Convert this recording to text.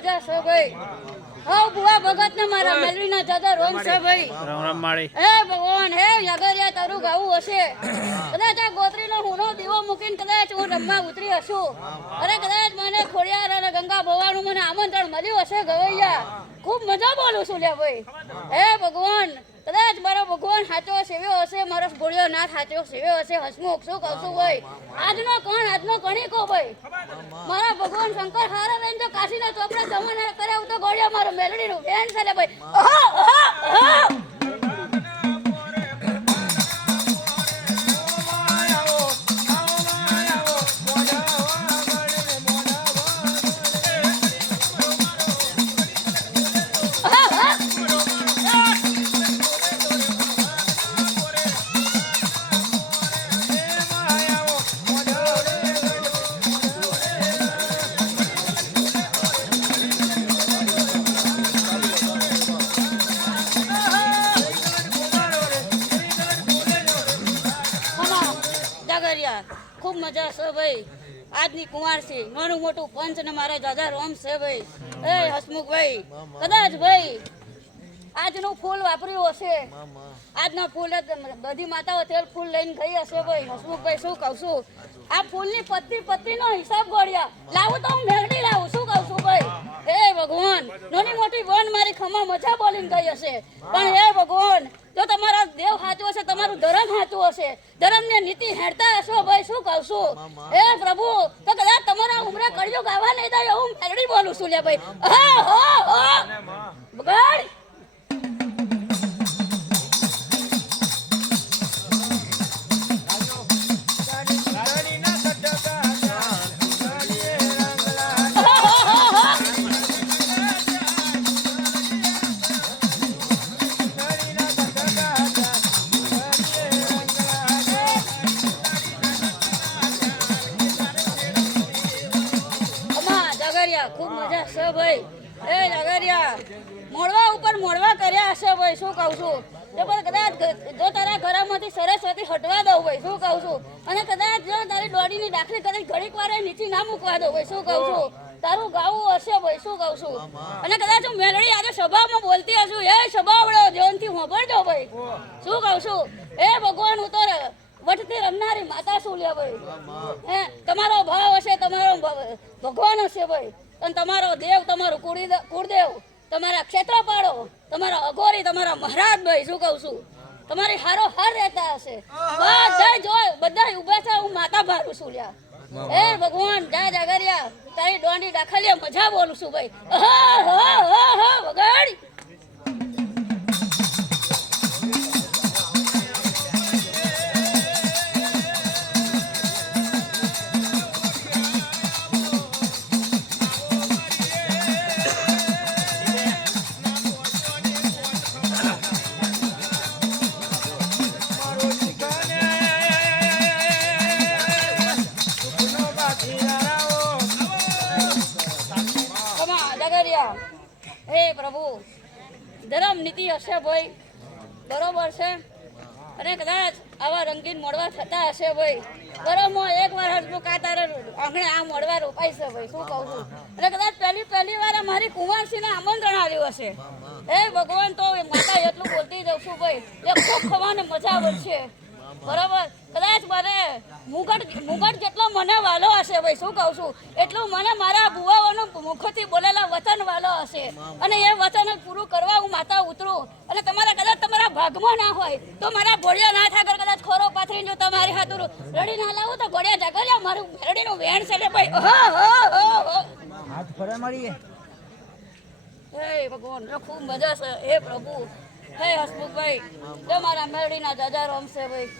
મજા છે ભાઈ. હા બુઆ ભગત ને મારા મેલવીના દાદા રોમ છે ભાઈ. રામ રામ માળી. હે ભગવાન હે યગરિયા તારું ગાવું હશે. કદાચ આ ગોત્રીનો હુનો દીવો મૂકીને કદાચ હું રમવા ઉતરી હશું. અરે કદાચ મને ખોડિયાર અને ગંગા ભવાનું મને આમંત્રણ મળ્યું હશે ગવૈયા. ખૂબ મજા બોલું છું લ્યા ભાઈ. હે ભગવાન કદાચ મારો ભગવાન સાચો સેવ્યો હશે, મારો ગોળિયો નાથ સાચો સેવ્યો હશે. હસમુખ શું કહું છું ભાઈ, આજનો કણી કહો ભાઈ. મારા ભગવાન શંકર હારા રહીને જો કાશીના ચોપડા જમવાના કરે તો ગોળિયા મારો મેલડીનું બેન છે લે ભાઈ. ખૂબ મજા છે ભાઈ. આજની કુંવાર છે, નાનું મોટું પંચ ને મારા દાદા રોમ છે ભાઈ. એ હસમુખ ભાઈ કદાચ ભાઈ આજનું ફૂલ વાપર્યું હશે. આજના ફૂલ બધી માતાઓ તેલ ફૂલ લઈને ગઈ હશે ભાઈ. હસમુખભાઈ શું કહું છું, આ ફૂલની પત્તીનો હિસાબ ગોળ્યા લાવું તો હું મેળવી લાવું. શું કહું છું ભાઈ. હે ભગવાન નાની મોટી બોન મારી ખમા મજા બોલીને ગઈ હશે. પણ હે ભગવાન જો તમારા દેવ સાચું હશે, તમારું ધર્મ સાચું હશે, ધર્મને નીતિ હેડતા હશો ભાઈ. શું કહું છું હે પ્રભુ તો કદાચ તમારા ઉમરે કડિયો ગાવા નહીં દે હું મેલડી બોલું છું લે ભાઈ. બગાડ ખૂબ મજા છે ભાઈ. એ નગરિયા મોડવા ઉપર મોડવા કર્યા હશે ભાઈ. શું કહું છું તો પણ કદાચ જો તારા ઘરમાંથી સરસ્વતી હટવા દઉં ભાઈ. શું કહું છું અને કદાચ જો તારી દોડીની દાખલી કદાચ ઘડીક વાર નીચે ના મૂકવા દઉં ભાઈ. શું કહું છું તારું ગાવું હશે ભાઈ. શું કહું છું અને કદાચ હું મેલડી આજે સભામાં બોલતી હશું. એ સભા વડો ધ્યાનથી સાંભળજો ભાઈ. શું કહું છું એ ભગવાન હું તો વટતી રમનારી માતા શું લે ભાઈ. હે તમારો ભાવ હશે, તમારો ભગવાન હશે ભાઈ. અને તમારો દેવ, તમારું કુળદેવ, તમારા ક્ષેત્રપાળો, તમારા અઘોરી, તમારા મહારાજ ભાઈ. શું કહું છું તમારી હારો હાર રહેતા હશે બધા ઉભા છે. હું માતા ભારું છું લ્યા. હે ભગવાન જા જાગરિયા તારી ડોંડી દાખલિયા મજા બોલું છું ભાઈ. વગાડ હે પ્રભુ ધર્મ નીતિ હશે ભાઈ. બરોબર છે અને કદાચ આવા રંગીન મોડવા થતા હશે ભાઈ. બરોબર એકવાર હસમુખ આ તારે આંગણે આ મોડવા રોપાય છે ભાઈ. શું કહું છું અને કદાચ પહેલી વાર મારી કુંવરસિંહને આમંત્રણ આવ્યું હશે. હે ભગવાન તો માતા એટલું બોલતી જઉં છું ભાઈ એ ખૂબ ખવાને મજા આવશે. બરોબર કદાચ મને મુગટ જેટલો મને વાલો હશે ભાઈ. શું કહું છું એટલું મને મારા બુવાઓનું મુખથી બોલેલા વચન વાલો હશે. અને એ વચન પૂરું કરવા હું માતા ઉતરું. અને તમારા કદાચ તમારા ભાગમાં ના હોય તો મારા ઘોડિયા ના થાય કદાચ ખોરો પાથરીને જો તમારી હાથું રડી ના લાવું તો ઘોડિયા જાગરિયા મારું મેરડીનું વેણ છે લે ભાઈ. હાથ ફરે મળીએ. હે ભગવાન ખૂબ મજા છે. હે પ્રભુ હે હસમુખભાઈ જો મારા મેરડીના દાદા રમશે ભાઈ.